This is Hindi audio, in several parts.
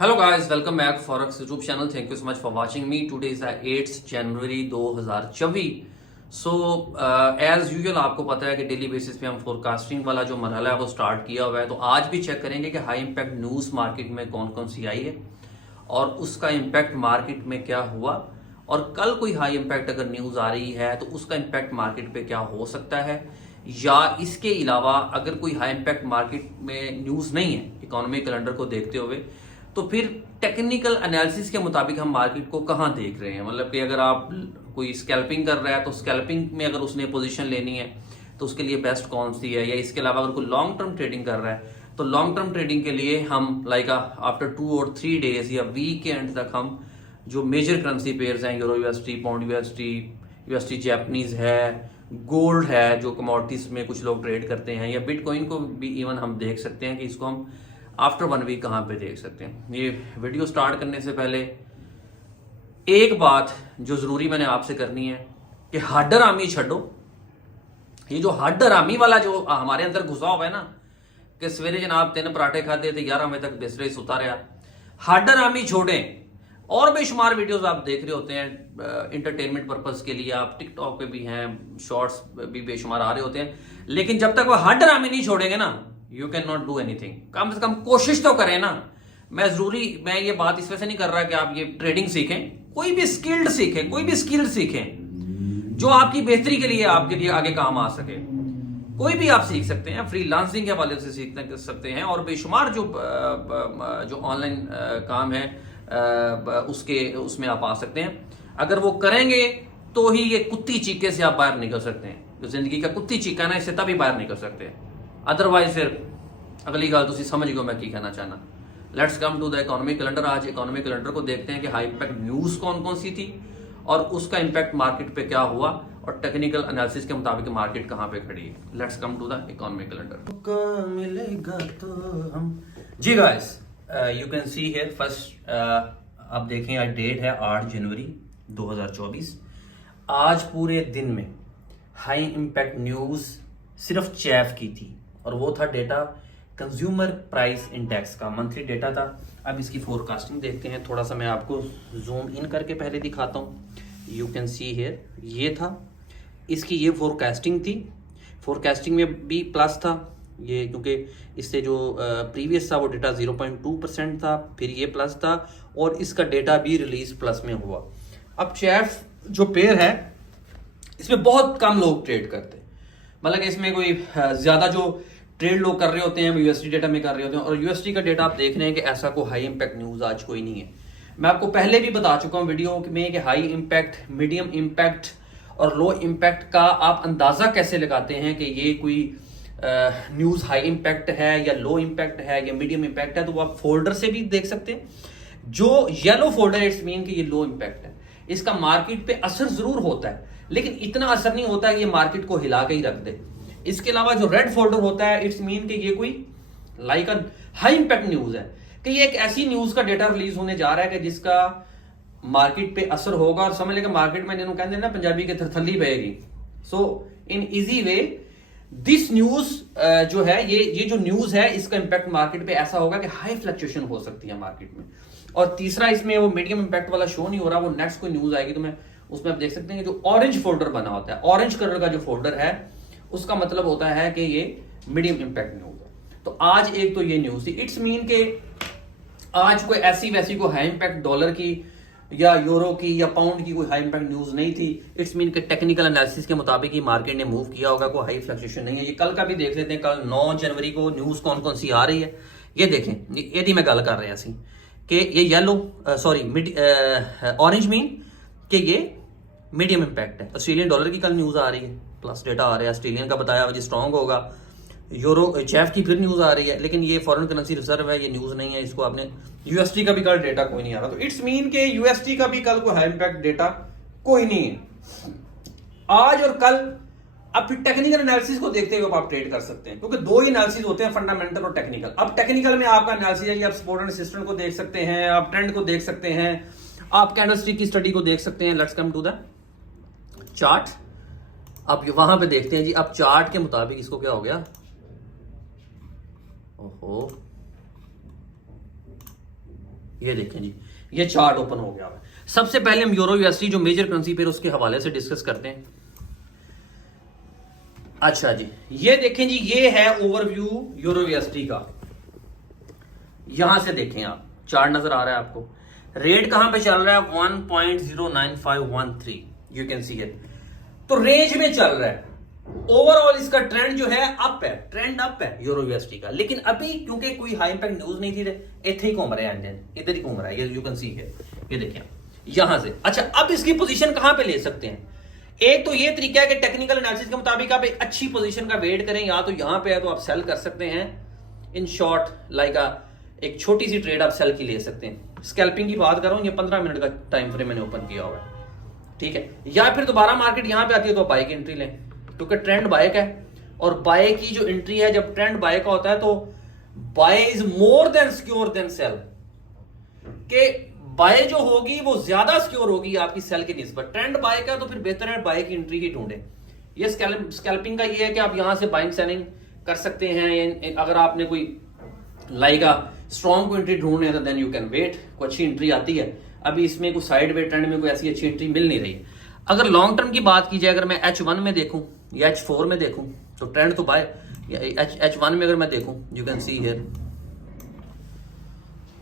Hello guys, welcome back Forex YouTube channel. Thank you so much for watching me. Today is the 8th January 2024. So as usual आपको पता है कि डेली बेसिस पे हम फोरकास्टिंग वाला जो मरहला है वो स्टार्ट किया हुआ है। तो आज भी चेक करेंगे कि हाई इम्पैक्ट न्यूज़ मार्केट में कौन कौन सी आई है और उसका इम्पैक्ट मार्केट में क्या हुआ, और कल कोई हाई इम्पैक्ट अगर न्यूज़ आ रही है तो उसका इम्पैक्ट मार्केट पे क्या हो सकता है, या इसके अलावा अगर कोई हाई इम्पैक्ट मार्केट में न्यूज़ नहीं है इकोनॉमिक कैलेंडर को देखते हुए, तो फिर टेक्निकल एनालिसिस के मुताबिक हम मार्केट को कहाँ देख रहे हैं। मतलब कि अगर आप कोई स्कैल्पिंग कर रहा है तो स्कैल्पिंग में अगर उसने पोजीशन लेनी है तो उसके लिए बेस्ट कौन सी है, या इसके अलावा अगर कोई लॉन्ग टर्म ट्रेडिंग कर रहा है तो लॉन्ग टर्म ट्रेडिंग के लिए हम लाइक आफ्टर 2 और 3 डेज या वीक के एंड तक हम जो मेजर करेंसी पेयर्स हैं, euro USD, pound USD, USD Japanese है, गोल्ड है जो कमोडिटीज में कुछ लोग ट्रेड करते हैं, या बिटकॉइन को भी इवन हम देख सकते हैं कि इसको हम आफ्टर 1 वीक कहाँ पे देख सकते हैं। ये वीडियो स्टार्ट करने से पहले एक बात जो जरूरी मैंने आपसे करनी है कि हार्डर आर्मी छोड़ो। ये जो हार्डर आर्मी वाला जो हमारे अंदर घुसा हुआ है ना कि सवेरे जनाब 3 पराठे खाते थे 11 बजे तक बिस्तरे सुता रहा, हार्डर आर्मी छोड़ें। और बेशुमार वीडियोस आप देख रहे होते हैं इंटरटेनमेंट पर्पस के लिए, आप टिकटॉक पे भी हैं, शॉर्ट्स भी बेशुमार आ रहे होते हैं, लेकिन जब तक वो हार्डर आर्मी नहीं छोड़ेंगे ना you can not do anything. कम से कम कोशिश तो करें ना। मैं ये बात इस वजह से नहीं कर रहा कि आप ये ट्रेडिंग सीखें, कोई भी स्किल्ड सीखें, कोई भी स्किल्ड सीखें जो आपकी बेहतरी के लिए आपके लिए आगे काम आ सके। कोई भी आप सीख सकते हैं, फ्रीलांसिंग के हवाले से सीख सकते हैं, और बेशुमार जो ऑनलाइन काम है उसमें आप आ सकते हैं। अगर वो करेंगे तो ही ये कुत्ती चीके से आप बाहर निकल सकते हैं। जो जिंदगी का कुत्ती चीका ना, इससे तभी बाहर निकल सकते हैं, अदरवाइज फिर अगली गल तुम समझ गए मैं की कहना चाहना। Let's come to the economic calendar. आज इकोनॉमिक कैलेंडर को देखते हैं कि हाई इम्पैक्ट न्यूज कौन कौन सी थी और उसका इम्पैक्ट मार्केट पे क्या हुआ, और टेक्निकल एनालिसिस के मुताबिक मार्केट कहां पे खड़ी है। Let's come to the economic calendar. मिलेगा तो हम जी guys, you can see here first, आप देखें आज डेट है 8 जनवरी 2024। आज पूरे दिन में हाई इम्पैक्ट न्यूज सिर्फ चैफ की थी, और वो था डेटा कंज्यूमर प्राइस इंडेक्स का, मंथली डेटा था। अब इसकी फोरकास्टिंग देखते हैं। थोड़ा सा मैं आपको जूम इन करके पहले दिखाता हूँ। यू कैन सी हियर, ये था इसकी, ये फोरकास्टिंग थी। फोरकास्टिंग में भी प्लस था ये, क्योंकि इससे जो प्रीवियस था वो डेटा 0.2% था, फिर ये प्लस था, और इसका डेटा भी रिलीज प्लस में हुआ। अब चैफ जो पेयर है इसमें बहुत कम लोग ट्रेड करते हैं, मतलब इसमें कोई ज्यादा जो ट्रेड लोग कर रहे होते हैं वो यूएसडी डेटा में कर रहे होते हैं, और यूएसडी का डेटा आप देख रहे हैं कि ऐसा कोई हाई इंपैक्ट न्यूज आज कोई नहीं है। मैं आपको पहले भी बता चुका हूं वीडियो में कि हाई इंपैक्ट, मीडियम इंपैक्ट और लो इंपैक्ट का आप अंदाजा कैसे लगाते हैं कि ये कोई न्यूज हाई इंपैक्ट है या लो इंपैक्ट है या मीडियम इंपैक्ट है। तो वो आप फोल्डर से भी देख सकते हैं। जो येलो फोल्डर इट्स मीन कि ये लो इंपैक्ट है। इसका मार्केट पे असर जरूर होता है, लेकिन इतना असर नहीं होता है कि ये मार्केट को हिला के ही रख दे। इसके अलावा जो रेड फोल्डर होता है इट्स मीन कि ये कोई like a high impact news है, कि ये एक ऐसी न्यूज का डेटा रिलीज होने जा रहा है कि जिसका मार्केट पे असर होगा, और समझ लेगा मार्केट में जिन्होंने कहते हैं ना पंजाबी के थरथली बहेगी। So in easy way this news जो है, ये जो न्यूज है इसका इंपैक्ट मार्केट पे ऐसा होगा कि हाई फ्लक्चुएशन हो सकती है मार्केट में। और तीसरा, इसमें वो मीडियम इंपैक्ट वाला शो नहीं हो रहा, वो नेक्स्ट कोई न्यूज आएगी तो मैं उसमें आप देख सकते हैं कि जो ऑरेंज फोल्डर बना होता है, ऑरेंज कलर का जो फोल्डर है उसका मतलब होता है कि ये मीडियम इंपैक्ट न्यूज है। तो आज एक तो ये न्यूज थी, इट्स मीन के आज कोई ऐसी वैसी कोई हाई इंपैक्ट डॉलर की या यूरो की या पाउंड की कोई हाई इंपैक्ट न्यूज नहीं थी। इट्स मीन के टेक्निकल एनालिसिस के मुताबिक ही मार्केट ने मूव किया होगा, कोई हाई फ्लक्चुएशन नहीं है। ये कल का भी देख लेते हैं, कल 9 जनवरी को न्यूज कौन कौन सी आ रही है ये देखें। यदि मैं गल कर रहा सी कि ये येलो ऑरेंज मीन कि ये मीडियम इंपैक्ट है। ऑस्ट्रेलियन डॉलर की कल न्यूज आ रही है, प्लस डेटा आ रहा है ऑस्ट्रेलियन का, बताया वजह स्ट्रांग होगा। यूरो चैफ की फिर न्यूज आ रही है, लेकिन ये फॉरेन करेंसी रिजर्व है, ये न्यूज नहीं है। इसको आपने यूएसडी का भी कल डेटा कोई नहीं आ रहा, तो इट्स मीन के यूएसडी का भी कल कोई हाई इंपैक्ट डेटा कोई नहीं है आज और कल। अब फिर टेक्निकल एनालिसिस को देखते हुए आप ट्रेड कर सकते हैं, क्योंकि दो ही एनालिसिस होते हैं, फंडामेंटल और टेक्निकल। अब टेक्निकल में आपका एनालिसिस है कि आप सपोर्ट एंड रेजिस्टेंस को देख सकते हैं, आप ट्रेंड को देख सकते हैं, आप कैंडलस्टिक की स्टडी को देख सकते हैं। Let's come to the chart. अब वहां पे देखते हैं जी, अब चार्ट के मुताबिक इसको क्या हो गया, ओहो ये देखें जी, ये चार्ट ओपन हो गया है। सबसे पहले हम यूरो यूएसडी जो मेजर करेंसी पेयर उसके हवाले से डिस्कस करते हैं। अच्छा जी, ये देखें जी, ये है ओवरव्यू यूरो यूएसडी का। यहां से देखें आप, चार्ट नजर आ रहा है आपको, रेट कहां पे चल रहा है 1.09513, यू कैन सी इट। तो रेंज में चल रहा है। ओवरऑल इसका ट्रेंड जो है अप है, ट्रेंड अप है यूरो यूएसडी का। लेकिन अभी क्योंकि कोई हाई इंपैक्ट न्यूज नहीं थी, इतने ही घूम रहे हैं, इधर ही घूम रहा है, ये यू कैन सी है, ये देखिए यहां से। अच्छा, अब इसकी पोजीशन कहां पे ले सकते हैं? एक तो ये तरीका है कि टेक्निकल एनालिसिस के मुताबिक आप एक अच्छी पोजीशन का वेट करें, या तो यहां पे है तो आप सेल कर सकते हैं इन शॉर्ट, लाइक एक छोटी सी ट्रेड आप सेल की ले सकते हैं। स्कैल्पिंग की बात कर रहा हूं, ये 15 मिनट का टाइम फ्रेम मैंने ओपन किया हुआ है, ठीक है। या फिर दोबारा मार्केट यहां पे आती है तो बाय की एंट्री लें, क्योंकि ट्रेंड बाय का है। और बाय की जो एंट्री है, जब ट्रेंड बाय का होता है तो buy is more than secure than sell, के बाय जो होगी वो ज्यादा सिक्योर होगी आपकी सेल की निस्बत। ट्रेंड बाय का तो फिर बेहतर है बाय की एंट्री ही ढूंढे। ये स्कैल्पिंग का ये है कि आप यहां से बाइंग सेलिंग कर सकते हैं। अगर आपने कोई लाइक स्ट्रॉन्ग को एंट्री ढूंढने है तो देन यू कैन वेट, कोई अच्छी एंट्री आती है। अभी इसमें कोई साइड वे ट्रेंड में कोई ऐसी अच्छी एंट्री मिल नहीं रही। अगर लॉन्ग टर्म की बात की जाए, अगर मैं H1 में देखूं या H4 में देखूं तो ट्रेंड तो बाय। H1 में अगर मैं देखूं, यू कैन सी हियर,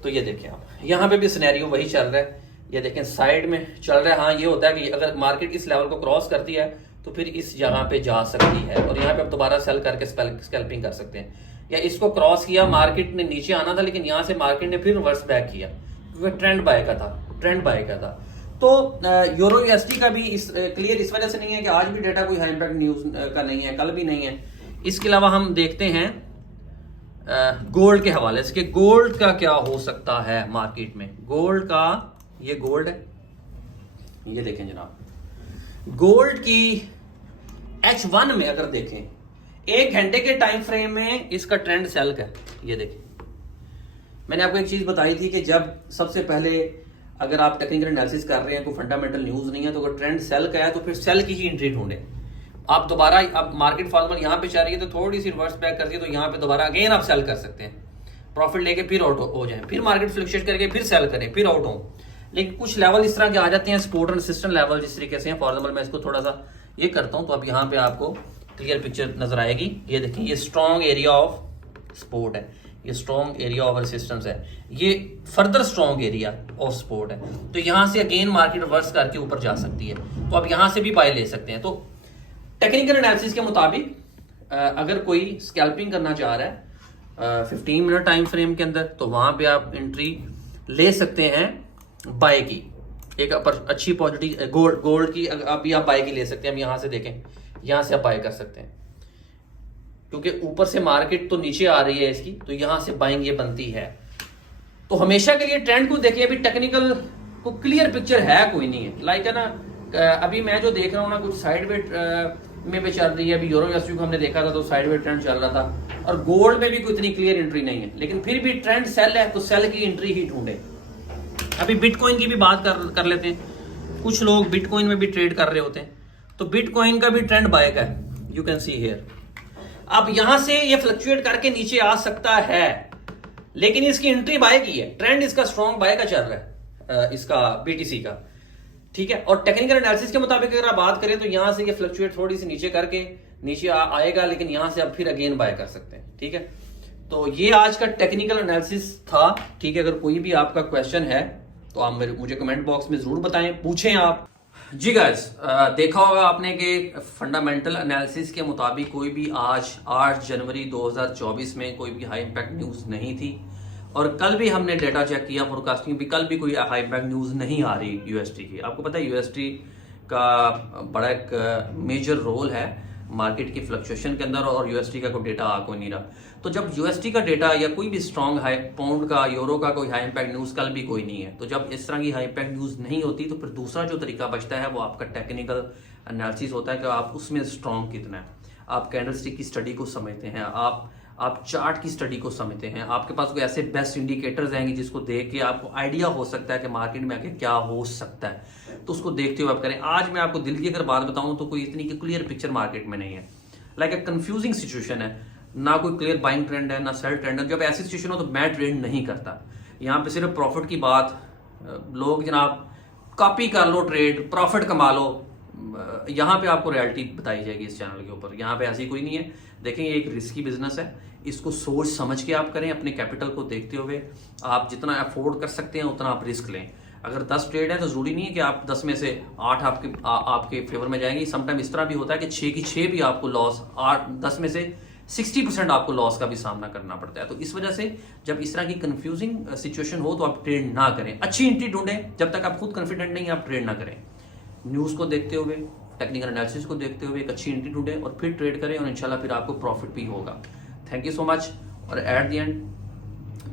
तो ये देखें आप, यहां पे भी सिनेरियो वही चल रहा है। ये देखें साइड में चल रहा है। हाँ, ये होता है कि अगर मार्केट इस लेवल को क्रॉस करती है तो फिर इस जगह पे जा सकती है, और यहाँ पे आप दोबारा सेल करके स्कैल्पिंग कर सकते हैं। या इसको क्रॉस किया, मार्केट ने नीचे आना था, लेकिन यहाँ से मार्केट ने फिर रिवर्स बैक किया क्योंकि ट्रेंड बाय का था, ट्रेंड बाय का था। तो यूरो यूएसडी का भी क्लियर इस वजह से नहीं है कि आज भी डेटा कोई हाई इंपैक्ट न्यूज का नहीं है, कल भी नहीं है। इसके अलावा हम देखते हैं गोल्ड के हवाले से कि गोल्ड का क्या हो सकता है मार्केट में। गोल्ड का, ये गोल्ड है, ये देखें जनाब, गोल्ड की H1 में अगर देखें 1 घंटे के टाइम फ्रेम में इसका ट्रेंड सेल का, ये देखें। मैंने आपको एक चीज बताई थी कि जब सबसे पहले अगर आप टेक्निकल एनालिसिस कर रहे हैं, कोई फंडामेंटल न्यूज नहीं है, तो अगर ट्रेंड सेल का है तो फिर सेल की ही एंट्री ढूंढे आप। दोबारा अब मार्केट फॉर्मल यहाँ पे चल रही है तो थोड़ी सी रिवर्स बैक करती है, तो यहाँ पे दोबारा अगेन आप सेल कर सकते हैं, प्रॉफिट लेके फिर आउट हो जाए, फिर मार्केट फ्लक्चुएट करके फिर सेल करें, फिर आउट हो। लेकिन कुछ लेवल इस तरह के आ जाते हैं, सपोर्ट एंड रेजिस्टेंस लेवल जिस तरीके से। फॉर एग्जाम्पल मैं इसको थोड़ा सा ये करता हूँ तो अब यहाँ पे आपको क्लियर पिक्चर नजर आएगी। ये देखिए, ये स्ट्रॉन्ग एरिया ऑफ सपोर्ट है, ये स्ट्रॉन्ग एरिया ऑफ रेजिस्टेंस है, ये further strong area of support है। तो यहाँ से अगेन मार्केट रिवर्स करके ऊपर जा सकती है, तो अब यहाँ से भी बाय ले सकते हैं। तो टेक्निकल एनालिसिस के मुताबिक अगर कोई स्कैल्पिंग करना चाह रहा है 15 मिनट टाइम फ्रेम के अंदर, तो वहां पे आप एंट्री ले सकते हैं बाय की। एक अच्छी पॉजिटिव गोल्ड की अभी आप बाय की ले सकते हैं। हम यहां से देखें, यहां से आप बाय कर सकते हैं, क्योंकि ऊपर से मार्केट तो नीचे आ रही है इसकी, तो यहां से बाइंग ये बनती है। तो हमेशा के लिए ट्रेंड को देखिए, अभी टेक्निकल को क्लियर पिक्चर है कोई नहीं है। लाइक है ना, अभी मैं जो देख रहा हूँ ना, कुछ साइड वे में भी चल रही है। अभी यूरो यूएसडी को हमने देखा था तो साइड वे ट्रेंड चल रहा था, और गोल्ड में भी कोई इतनी क्लियर एंट्री नहीं है, लेकिन फिर भी ट्रेंड सेल है तो सेल की एंट्री ही ढूंढे। अभी बिटकॉइन की भी बात कर लेते हैं। कुछ लोग बिटकॉइन में भी ट्रेड कर रहे होते हैं, तो बिटकॉइन का भी ट्रेंड बाय का है, यू कैन सी हियर। अब यहां से ये फ्लक्चुएट करके नीचे आ सकता है, लेकिन इसकी एंट्री बाय की है, ट्रेंड इसका स्ट्रॉन्ग बाय का चल रहा है, इसका बीटीसी का, ठीक है। और टेक्निकल एनालिसिस के मुताबिक अगर आप बात करें तो यहां से ये फ्लक्चुएट थोड़ी सी नीचे करके नीचे आएगा, लेकिन यहां से आप फिर अगेन बाय कर सकते हैं, ठीक है। तो ये आज का टेक्निकल एनालिसिस था, ठीक है। अगर कोई भी आपका क्वेश्चन है तो आप मुझे कमेंट बॉक्स में जरूर बताएं, पूछें आप। जी गाइस, देखा होगा आपने कि फंडामेंटल एनालिसिस के मुताबिक कोई भी आज 8 जनवरी 2024 में कोई भी हाई इंपैक्ट न्यूज नहीं थी, और कल भी हमने डेटा चेक किया फोरकास्टिंग भी, कल भी कोई हाई इंपैक्ट न्यूज नहीं आ रही यूएसडी की। आपको पता है यूएसडी का बड़ा एक मेजर रोल है मार्केट की फ्लक्चुएशन के अंदर, और यूएसडी का कोई डेटा आ कोई नहीं रहा। तो जब यूएसडी का डेटा या कोई भी स्ट्रॉन्ग हाई, पाउंड का, यूरो का कोई हाई इंपैक्ट न्यूज कल भी कोई नहीं है, तो जब इस तरह की हाई इंपैक्ट न्यूज नहीं होती तो फिर दूसरा जो तरीका बचता है वो आपका टेक्निकल एनालिसिस होता है कि आप उसमें स्ट्रॉन्ग कितना है। आप कैंडलस्टिक की स्टडी को समझते हैं, आप चार्ट की स्टडी को समझते हैं, आपके पास कोई ऐसे बेस्ट इंडिकेटर्स आएंगे जिसको देख के आपको आइडिया हो सकता है कि मार्केट में आके क्या हो सकता है, तो उसको देखते हुए आप करें। आज मैं आपको दिल की अगर बात बताऊं तो कोई इतनी क्लियर पिक्चर मार्केट में नहीं है, लाइक ए कंफ्यूजिंग सिचुएशन है, ना कोई क्लियर बाइंग ट्रेंड है ना सेल ट्रेंड है। जब ऐसी सिचुएशन हो तो मैं ट्रेड नहीं करता, यहाँ पे सिर्फ प्रॉफिट की बात, लोग जनाब कॉपी कर लो ट्रेड, प्रॉफिट कमा लो, यहाँ पे आपको रियलिटी बताई जाएगी इस चैनल के ऊपर। यहाँ पे ऐसी कोई नहीं है। देखें, ये एक रिस्की बिजनेस है, इसको सोच समझ के आप करें, अपने कैपिटल को देखते हुए आप जितना अफोर्ड कर सकते हैं उतना आप रिस्क लें। अगर 10 ट्रेड है तो जरूरी नहीं है कि आप 10 में से 8 आपके फेवर में जाएंगी। समटाइम इस तरह भी होता है कि 6 की 6 भी आपको लॉस, 10 में से 60% आपको लॉस का भी सामना करना पड़ता है। तो इस वजह से जब इस तरह की कंफ्यूजिंग सिचुएशन हो तो आप ट्रेड ना करें। अच्छी एंट्री ढूंढें, जब तक आप खुद कॉन्फिडेंट नहीं आप ट्रेड ना करें। न्यूज़ को देखते हुए, टेक्निकल एनालिसिस को देखते हुए एक अच्छी एंट्री ढूंढें और फिर ट्रेड करें, और इंशाल्लाह फिर आपको प्रॉफिट भी होगा। Thank you so much. और एट द एंड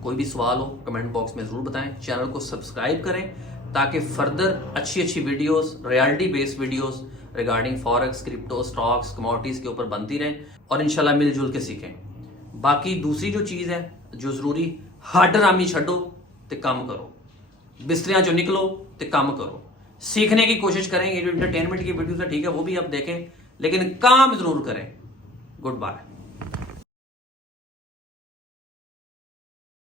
कोई भी सवाल हो कमेंट बॉक्स में ज़रूर बताएं। चैनल को सब्सक्राइब करें ताकि फर्दर अच्छी videos, reality based videos regarding forex, crypto, stocks, commodities के ऊपर बनती रहें और इंशाल्लाह मिलजुल के सीखें। बाकी दूसरी जो चीज़ है जो ज़रूरी, हाडरामी छड्डो ते काम करो, बिस्तरियां चो निकलो ते काम करो, सीखने की कोशिश करें। ये जो एंटरटेनमेंट की वीडियोस है ठीक है, वो भी आप देखें, लेकिन काम जरूर करें। Good bye.